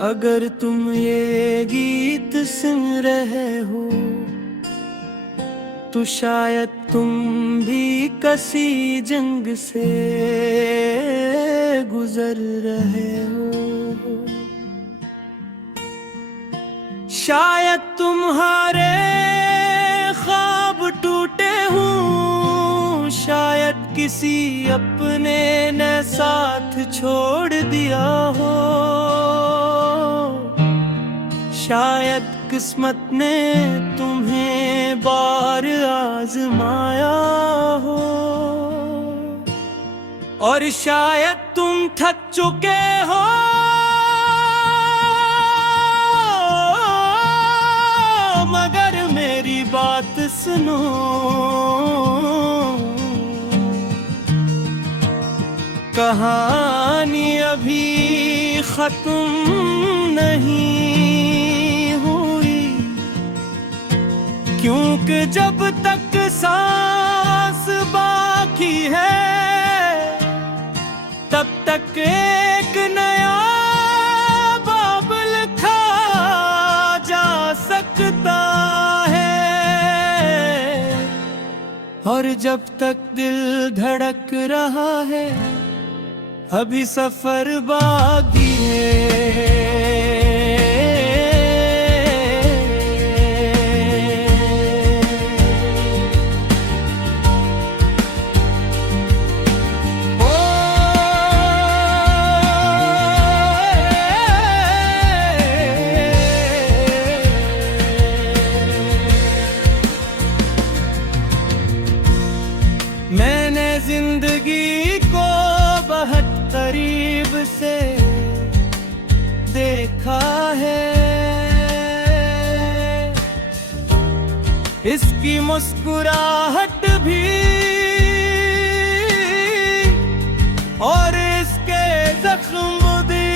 अगर तुम ये गीत सुन रहे हो तो शायद तुम भी किसी जंग से गुजर रहे हो। शायद तुम्हारे ख्वाब टूटे हों, शायद किसी अपने ने साथ छोड़ दिया हो, शायद किस्मत ने तुम्हें बार आजमाया हो, और शायद तुम थक चुके हो मगर मेरी बात सुनो। कहानी अभी खत्म नहीं हुई, क्योंकि जब तक सांस बाकी है तब तक एक नया बाब लिखा जा सकता है। और जब तक दिल धड़क रहा है अभी सफर बाकी है। मैंने जिंदगी को बहुत करीब से देखा है, इसकी मुस्कुराहट भी और इसके जख्म भी।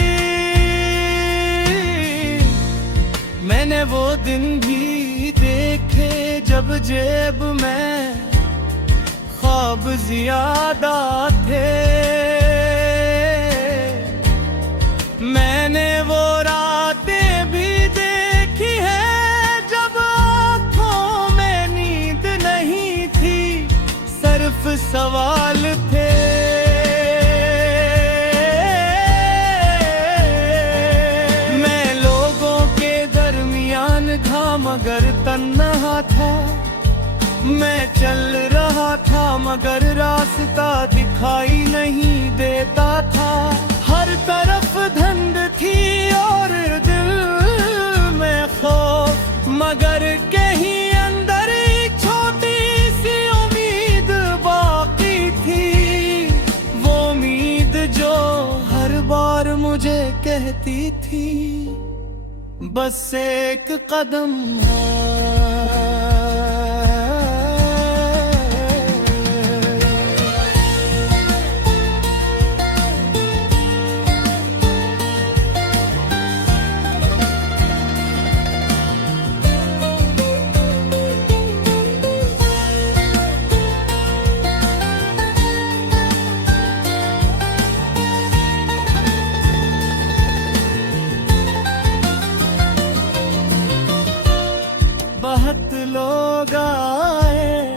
मैंने वो दिन भी देखे जब जेब में ख्वाब ज्यादा थे, मैंने वो रातें भी देखी है जब आँखों में नींद नहीं थी, सिर्फ सवाल थे। मैं लोगों के दरमियान था मगर तन्हा था, मैं चल रहा था मगर रास्ता दिखाई नहीं देता था। हर तरफ धुंध थी और दिल में खौफ, मगर कहीं अंदर एक छोटी सी उम्मीद बाकी थी। वो उम्मीद जो हर बार मुझे कहती थी बस एक कदम बहुत लोग आए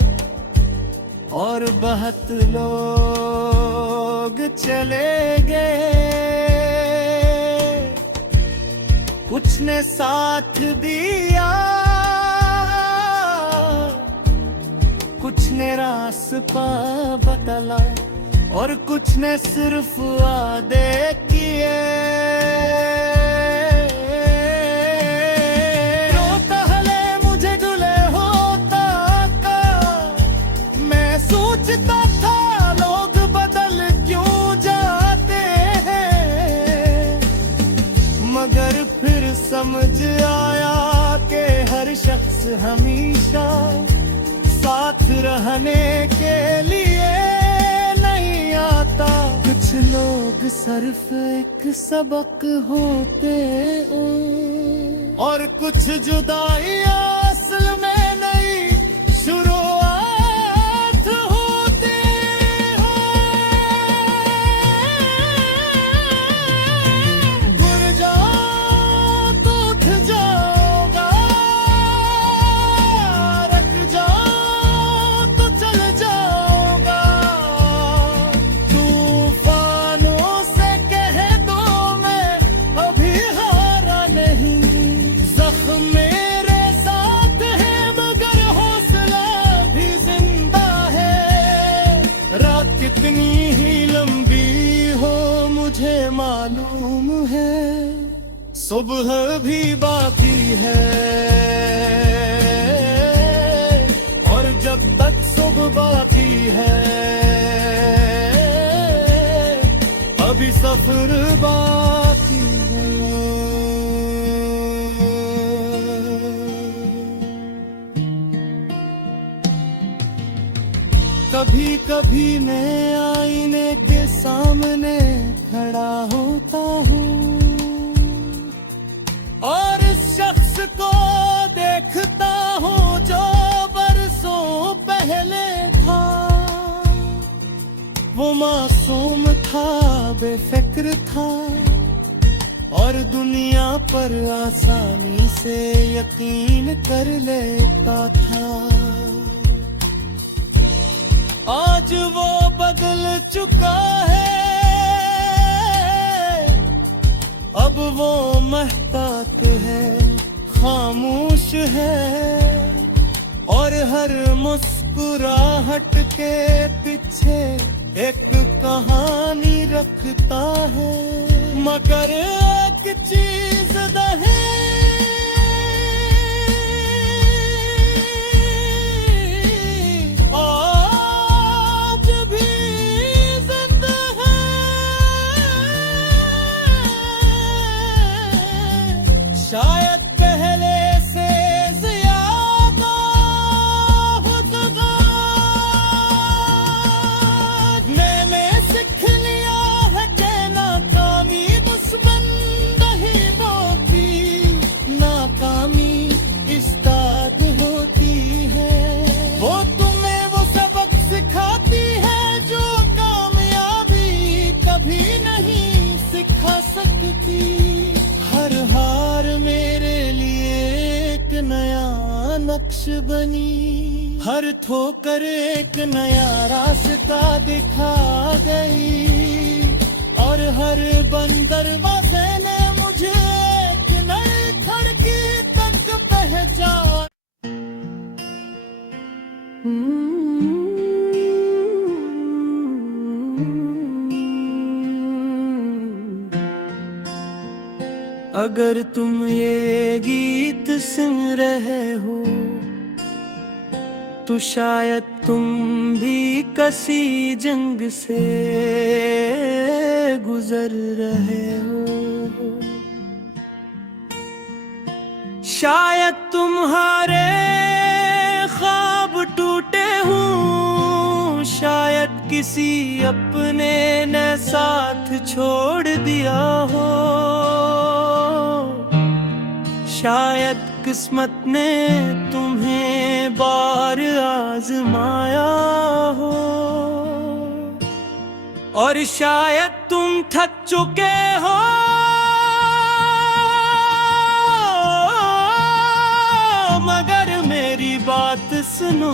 और बहुत लोग चले गए, कुछ ने साथ दिया कुछ ने रास्ता बदला और कुछ ने सिर्फ वादे किए। सोचता था लोग बदल क्यों जाते हैं, मगर फिर समझ आया कि हर शख्स हमेशा साथ रहने के लिए नहीं आता। कुछ लोग सिर्फ एक सबक होते और कुछ जुदाइयां असल में नहीं शुरुआत सुबह भी बाकी है, और जब तक सुबह बाकी है अभी सफर बाकी है। कभी कभी मैं आईने के सामने खड़ा होता हूँ और इस शख्स को देखता हूँ जो बरसों पहले था। वो मासूम था, बेफिक्र था और दुनिया पर आसानी से यकीन कर लेता था। आज वो बदल चुका है, अब वो महकाते हैं, खामोश है और हर मुस्कुराहट के पीछे एक कहानी रखता है। मगर एक चीज है, आज भी जिंदा है, शायद पहले से ज्यादा होगा। मैंने सीख लिया है कि नाकामी दुश्मन नहीं होती, नाकामी इस्ताद होती है। वो तुम्हें वो सबक सिखाती है जो कामयाबी कभी नहीं सिखा सकती। हर हार मेरे लिए एक नया नक्श बनी, हर ठोकर एक नया रास्ता दिखा गई और हर बंद दरवाजे ने मुझे एक नई खिड़की तक पहचाना। अगर तुम ये गीत सुन रहे हो तो शायद तुम भी किसी जंग से गुजर रहे हो। शायद तुम्हारे ख्वाब टूटे हों, शायद किसी अपने ने साथ छोड़ दिया हो, शायद किस्मत ने तुम्हें बार आजमाया हो और शायद तुम थक चुके हो मगर मेरी बात सुनो।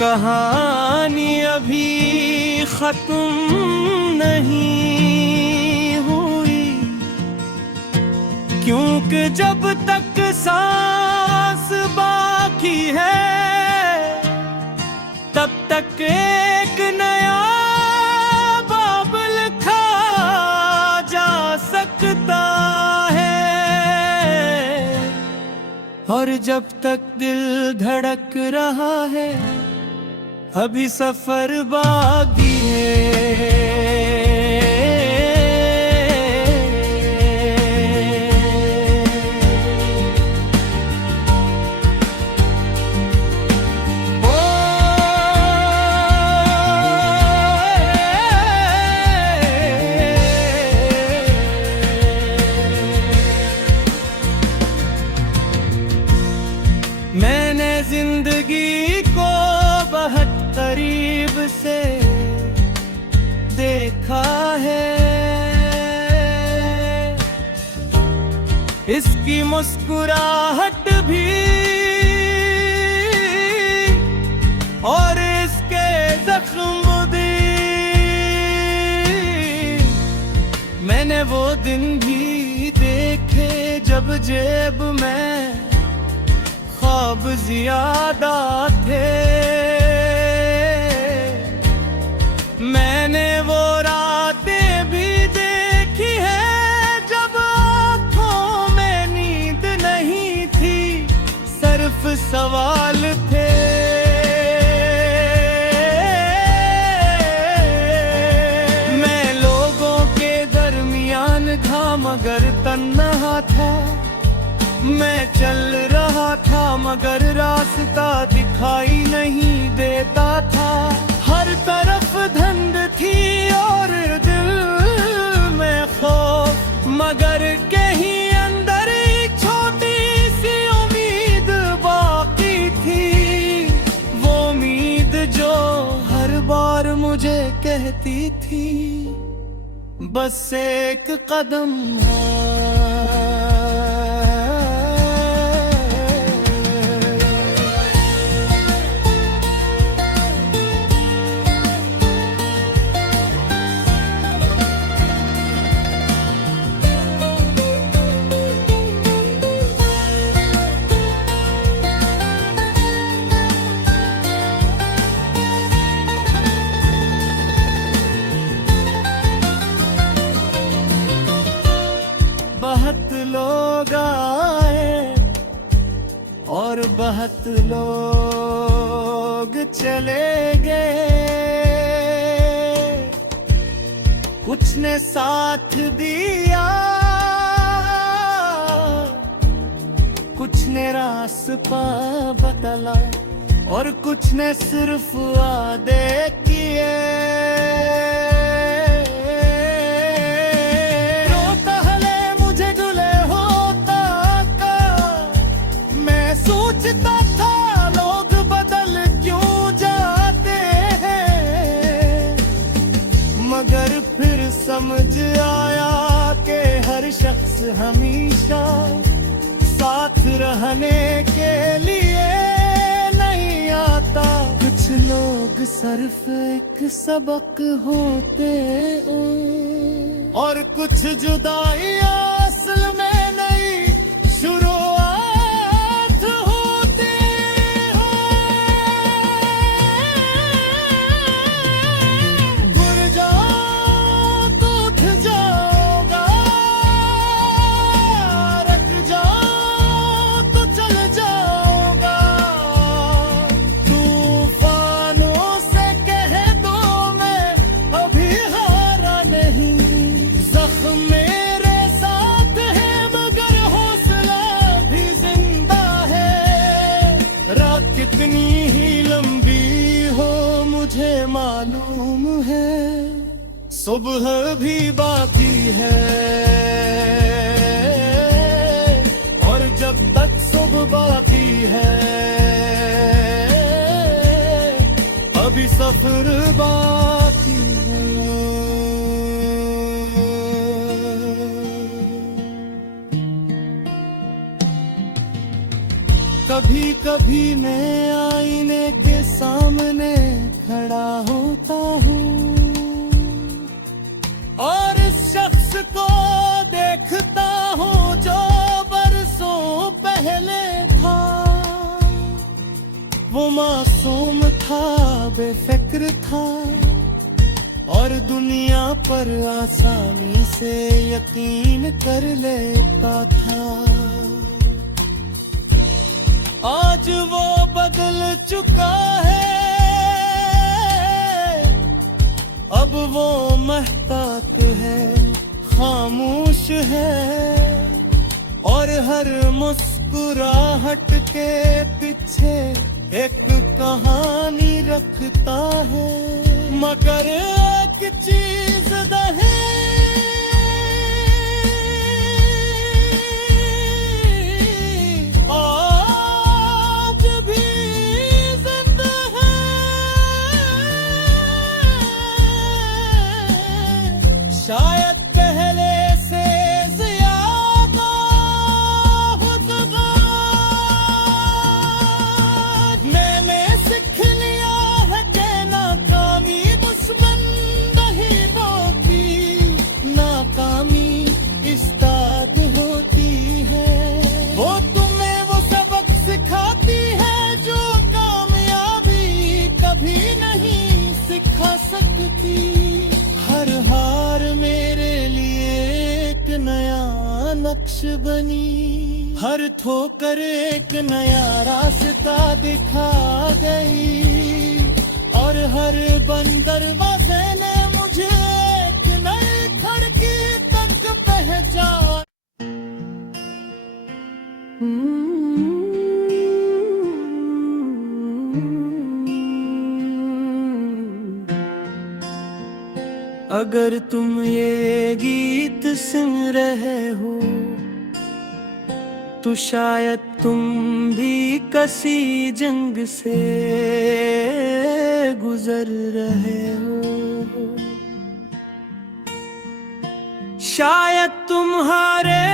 कहानी अभी खत्म नहीं हुई, क्योंकि जब तक सांस बाकी है तब तक एक नया बाब लिखा जा सकता है। और जब तक दिल धड़क रहा है अभी सफर बाकी है। मैंने जिंदगी को बहुत करीब से देखा है, इसकी मुस्कुराहट भी और इसके जख्म भी। मैंने वो दिन भी देखे जब जेब में ख्वाब ज्यादा थे। मैंने वो रात सवाल थे। मैं लोगों के दरमियान था मगर तन्हा था। मैं चल रहा था मगर रास्ता दिखाई नहीं देता था। हर तरफ धुंध थी और दिल में खौफ, मगर कहीं अंदर एक छोटी सी उम्मीद बाकी थी। वो उम्मीद जो हर बार मुझे कहती थी बस एक कदम बहुत लोग आए और बहुत लोग चले गए। कुछ ने साथ दिया, कुछ ने रास्ता बदला और कुछ ने सिर्फ वादे किए। सोचता था लोग बदल क्यों जाते हैं, मगर फिर समझ आया कि हर शख्स हमेशा साथ रहने के लिए नहीं आता। कुछ लोग सिर्फ एक सबक होते हैं और कुछ जुदाइयां असल में नहीं शुरुआत। कितनी ही लंबी हो मुझे मालूम है, सुबह भी बाकी है। और जब तक सुबह बाकी है अभी सफर बाकी है। कभी कभी मैं आईने के सामने खड़ा होता हूँ और इस शख्स को देखता हूँ जो बरसों पहले था। वो मासूम था, बेफिक्र था और दुनिया पर आसानी से यकीन कर लेता था। आज वो बदल चुका है, अब वो महतात है, खामोश है और हर मुस्कुराहट के पीछे एक कहानी रखता है। मगर एक चीज है शायद पहले से ज्यादा मैंने सीख लिया है कि नाकामी दुश्मन नहीं होती। बनी। हर ठोकर एक नया रास्ता दिखा गई और हर बंद दरवाजे ने मुझे एक नई खिड़की तक पहुंचाया। अगर तुम ये गीत सुन रहे हो तो शायद तुम भी किसी जंग से गुजर रहे हो। शायद तुम्हारे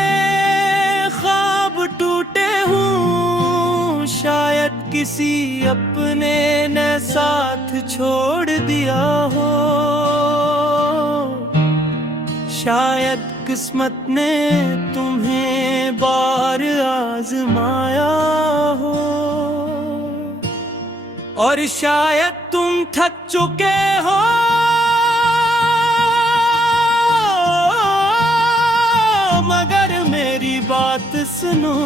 ख्वाब टूटे हों, शायद किसी अपने ने साथ छोड़ दिया हो, शायद किस्मत ने तुम्हें बार आजमाया हो, और शायद तुम थक चुके हो मगर मेरी बात सुनो।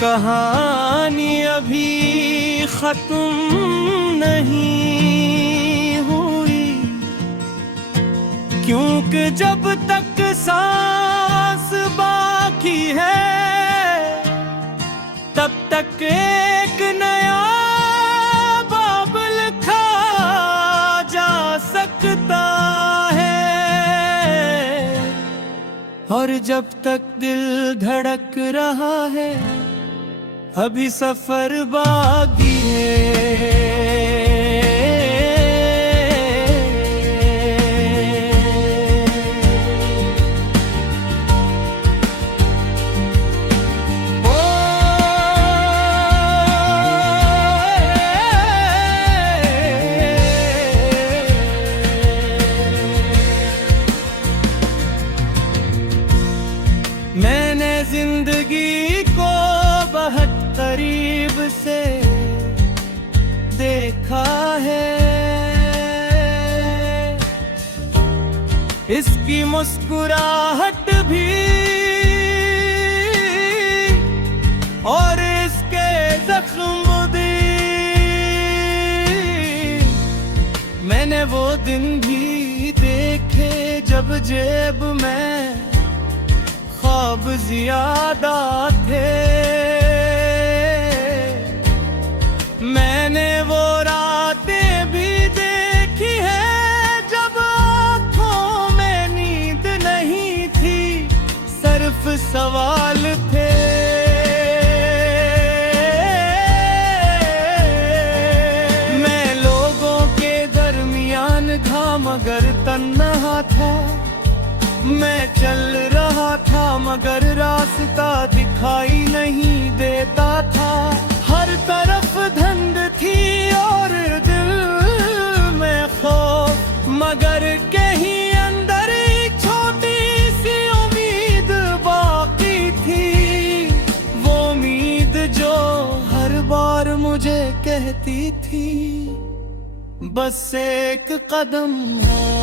कहानी अभी खत्म नहीं हुई, क्योंकि जब तक सांस बाकी है तब तक एक नया बाब लिखा जा सकता है। और जब तक दिल धड़क रहा है अभी सफर बाकी है। मैंने जिंदगी को बहुत करीब से देखा है, इसकी मुस्कुराहट भी और इसके जख्म भी। मैंने वो दिन भी देखे जब जेब में ख्वाब ज्यादा थे, मैंने वो रातें भी देखी है जब आँखों में नींद नहीं थी, सिर्फ सवाल थे। मैं लोगों के दरमियान था मगर तन्हा था, मैं चल रहा था मगर रास्ता दिखाई नहीं देता था। हर तरफ धुंध थी और दिल में खौफ, मगर कहीं अंदर एक छोटी सी उम्मीद बाकी थी। वो उम्मीद जो हर बार मुझे कहती थी बस एक कदम है।